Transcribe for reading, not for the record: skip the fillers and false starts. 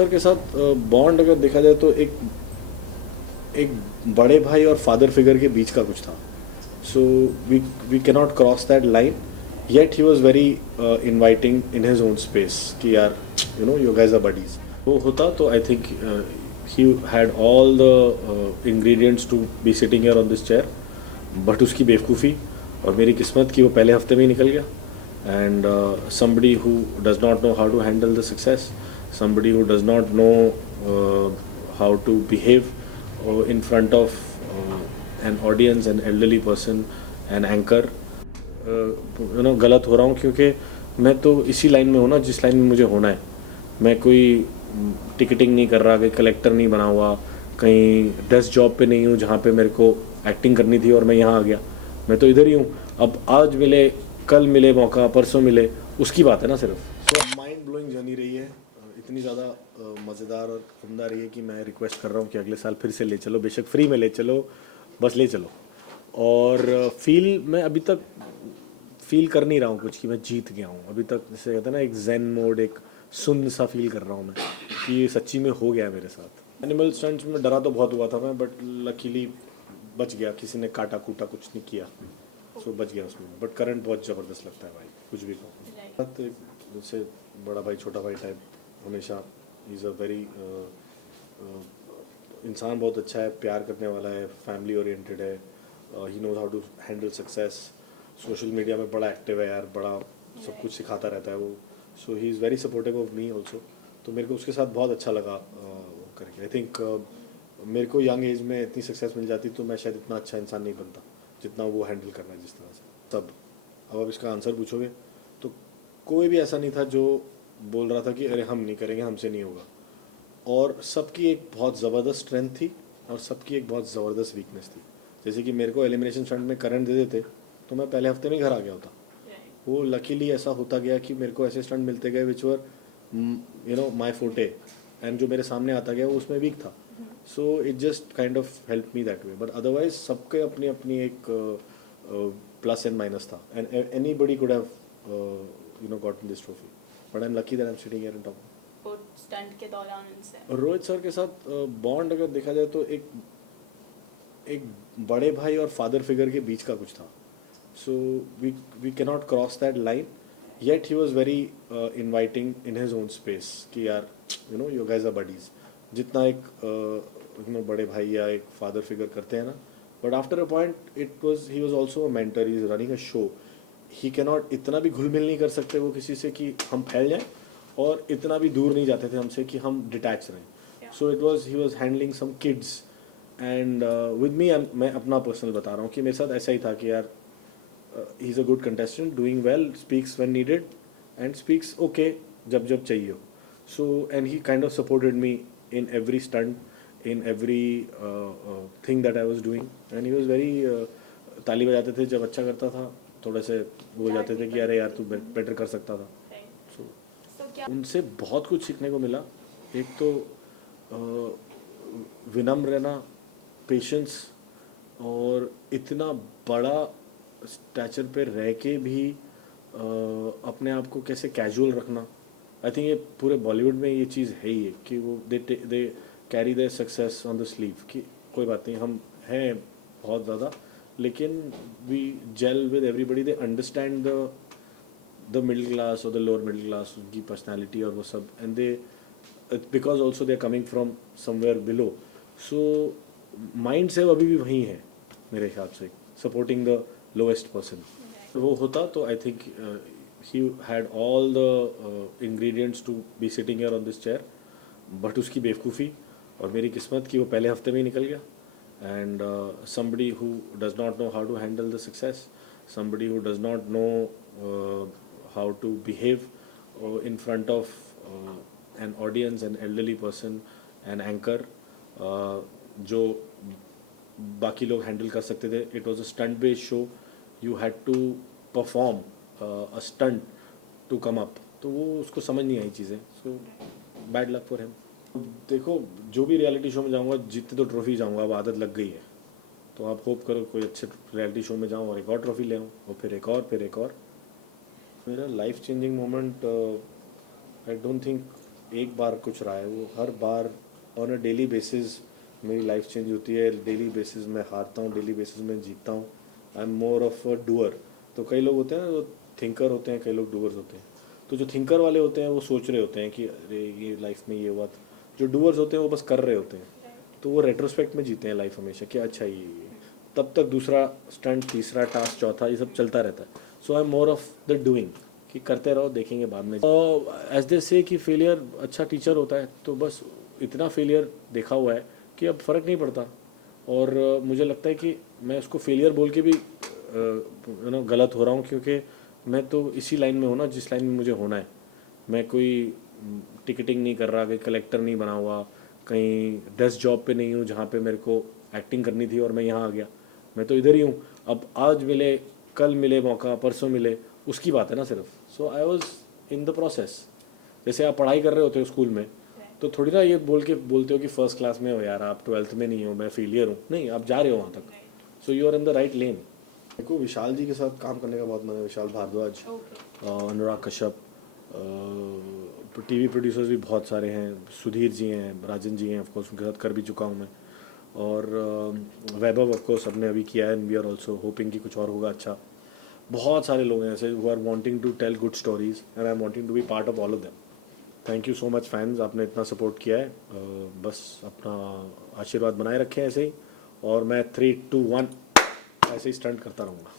Sir के साथ bond अगर देखा जाए तो एक एक बड़े भाई और फादर फिगर के बीच का कुछ था. So we cannot cross that line. Yet he was very inviting in his own space कि यार यू गाइज आर बडीज. वो होता तो I think he had all the ingredients to be sitting here on this chair. But उसकी बेवकूफ़ी और मेरी किस्मत कि वो पहले हफ्ते में ही निकल गया. And somebody who does not know how to handle the success, somebody who does not know how to behave in front of an audience, an elderly person, an anchor. गलत हो रहा हूँ क्योंकि मैं तो इसी लाइन में हूँ ना जिस लाइन में मुझे होना है. मैं कोई टिकटिंग नहीं कर रहा, कहीं कलेक्टर नहीं बना हुआ, कहीं डेस्क जॉब पे नहीं हूँ जहाँ पे मेरे को एक्टिंग करनी थी और मैं यहाँ आ गया. मैं तो इधर ही हूँ. अब आज मिले, कल मिले मौका, परसों मिले, उसकी बात है ना सिर्फ. सो माइंड ब्लोइंग जर्नी रही है. इतनी ज़्यादा मज़ेदार और उम्दा रही है कि मैं रिक्वेस्ट कर रहा हूँ कि अगले साल फिर से ले चलो, बेशक फ्री में ले चलो, बस ले चलो. और फील मैं अभी तक फील कर नहीं रहा हूँ कुछ कि मैं जीत गया हूँ अभी तक. जैसे कहते हैं ना, एक जैन मोड, एक सुन्न सा फील कर रहा हूँ मैं कि ये सच्ची में हो गया है मेरे साथ. एनिमल स्टंट्स में डरा तो बहुत हुआ था मैं, बट लकीली बच गया. किसी ने काटा कूटा कुछ नहीं किया, सो बच गया उसमें. बट करंट बहुत ज़बरदस्त लगता है भाई, कुछ भी कहो. जैसे बड़ा भाई छोटा भाई टाइप हमेशा. इज़ अ वेरी इंसान बहुत अच्छा है, प्यार करने वाला है, फैमिली ओरिएंटेड है. He knows how to handle success. Social media में बड़ा एक्टिव है यार, बड़ा सब कुछ सिखाता रहता है वो. So he is very supportive of me also. तो मेरे को उसके साथ बहुत अच्छा लगा वो करके. आई थिंक मेरे को यंग एज में इतनी सक्सेस मिल जाती तो मैं शायद इतना अच्छा इंसान नहीं बनता जितना वो हैंडल कर रहा है जिस तरह से. तब अब इसका आंसर पूछोगे तो कोई भी ऐसा नहीं था जो बोल रहा था कि अरे हम नहीं करेंगे, हमसे नहीं होगा. और सबकी एक बहुत ज़बरदस्त स्ट्रेंथ थी और सबकी एक बहुत ज़बरदस्त वीकनेस थी. जैसे कि मेरे को एलिमिनेशन स्टंट में करंट दे देते तो मैं पहले हफ्ते में घर आ गया होता. वो लकीली ऐसा होता गया कि मेरे को ऐसे स्टंट मिलते गए विच वर माई फोटे. एंड जो मेरे सामने आता गया वो उसमें वीक था. So it just kind of help me that way. But otherwise सबके अपनी अपनी एक प्लस एंड माइनस था. And any buddy could have gotten this trophy. But I am lucky that I am sitting here and talking. Stunt के दौरान उनसे Rohit sir के साथ बॉन्ड अगर देखा जाए तो एक एक बड़े भाई और फादर फिगर के बीच का कुछ था. So we cannot cross that line. Yet he was very inviting in his own space कि यार यू गाइज आर बडीज. जितना एक बड़े भाई या एक फादर फिगर करते हैं ना. But after a point it was he was also a mentor. He is running a show. He cannot इतना भी घुल मिल नहीं कर सकते वो किसी से कि हम फैल जाएं, और इतना भी दूर नहीं जाते थे हमसे कि हम डिटैच रहें. So it was he was handling some kids. And with me, मैं अपना पर्सनल बता रहा हूँ कि मेरे साथ ऐसा ही था कि यार he is a good contestant, doing well, speaks when needed and speaks okay जब जब चाहिए हो. So and he kind of supported me in every stunt, in every thing that I was doing. And he was very ताली बजाते थे जब अच्छा करता था. थोड़े से वो हो जाते थे कि अरे यार तू बेटर कर सकता था. सो उनसे बहुत कुछ सीखने को मिला. एक तो विनम्र रहना, पेशेंस, और इतना बड़ा स्टैचर पे रह के भी अपने आप को कैसे कैजुअल रखना. आई थिंक ये पूरे बॉलीवुड में ये चीज़ है ही है कि वो they carry their success on the sleeve. कि कोई बात नहीं, हम हैं बहुत ज़्यादा, लेकिन we gel with everybody. They understand the middle class और द लोअर मिडिल क्लास, उनकी पर्सनैलिटी और वो सब. And they because also they are coming from somewhere below. So mind से अभी भी वहीं है मेरे हिसाब से, सपोर्टिंग द लोएस्ट पर्सन. वो होता तो I think he had all the ingredients to be sitting here on this chair. But उसकी बेवकूफ़ी और मेरी किस्मत कि वो पहले हफ्ते में ही निकल गया. And somebody who does not know how to handle the success, somebody who does not know how to behave in front of an audience, an elderly person, an anchor, जो बाकी लोग हैंडल कर सकते थे. It was a stunt based show. You had to perform a stunt to come up. तो वो उसको समझ नहीं आई चीज़ें. So bad luck for him. देखो, जो भी रियलिटी शो में जाऊंगा जीतते तो ट्रॉफी जाऊंगा, अब आदत लग गई है. तो आप होप करो कोई अच्छे रियलिटी शो में जाऊँ और एक और ट्रॉफी ले आऊँ, और फिर एक और, फिर एक और. मेरा life changing moment, I don't think एक बार कुछ रहा है, वो हर बार ऑन अ डेली बेसिस मेरी लाइफ चेंज होती है, डेली बेसिस में हारता हूँ, डेली बेसिस में जीतता हूँ। आई am more of a doer. तो कई लोग होते हैं ना जो थिंकर होते हैं, कई लोग डूअर्स होते हैं। तो जो थिंकर वाले होते हैं वो सोच रहे होते हैं कि अरे ये लाइफ में ये हुआ था। जो डूअर्स होते हैं वो बस कर रहे होते हैं। राइट। तो वो रेट्रोस्पेक्ट में जीते हैं लाइफ हमेशा कि अच्छा ये तब तक दूसरा स्टंट, तीसरा टास्क, चौथा, ये सब चलता रहता है। So I am more of the doing कि करते रहो, देखेंगे बाद में। एज दे से कि फेलियर अच्छा टीचर होता है, तो बस इतना फेलियर देखा हुआ है कि अब फ़र्क नहीं पड़ता। और मुझे लगता है कि मैं उसको फेलियर बोल के भी गलत हो रहा हूँ, क्योंकि मैं तो इसी लाइन में हूँ ना जिस लाइन में मुझे होना है। मैं कोई टिकटिंग नहीं कर रहा, कहीं कलेक्टर नहीं बना हुआ, कहीं डेस्क जॉब पे नहीं हूँ जहाँ पे मेरे को एक्टिंग करनी थी और मैं यहाँ आ गया। मैं तो इधर ही हूँ। अब आज मिले, कल मिले मौका, परसों मिले, उसकी बात है ना सिर्फ। So I was in the process. जैसे आप पढ़ाई कर रहे होते हो स्कूल में, तो थोड़ी ना ये बोलते हो कि फर्स्ट क्लास में हो यार, आप 12th में नहीं हो, मैं फेलियर हूँ। नहीं, आप जा रहे हो वहाँ तक। Right. So you are in the right lane. मेरे को विशाल जी के साथ काम करने का बहुत मन है। Vishal Bhardwaj, okay. Anurag Kashyap, TV producers भी बहुत सारे हैं। सुधीर जी हैं, राजन जी हैं, ऑफकोर्स उनके साथ कर भी चुका हूँ मैं। और वैभव ऑफकोर्स सबने अभी किया है, and we are also hoping कि कुछ और होगा अच्छा। बहुत सारे लोग हैं ऐसे who are wanting to tell good stories, and I am wanting to be part of all of them. Thank you so much fans, आपने इतना सपोर्ट किया है। बस अपना आशीर्वाद बनाए रखें ऐसे ही, और मैं 3, 2, 1 ऐसे ही स्टंट करता रहूँगा।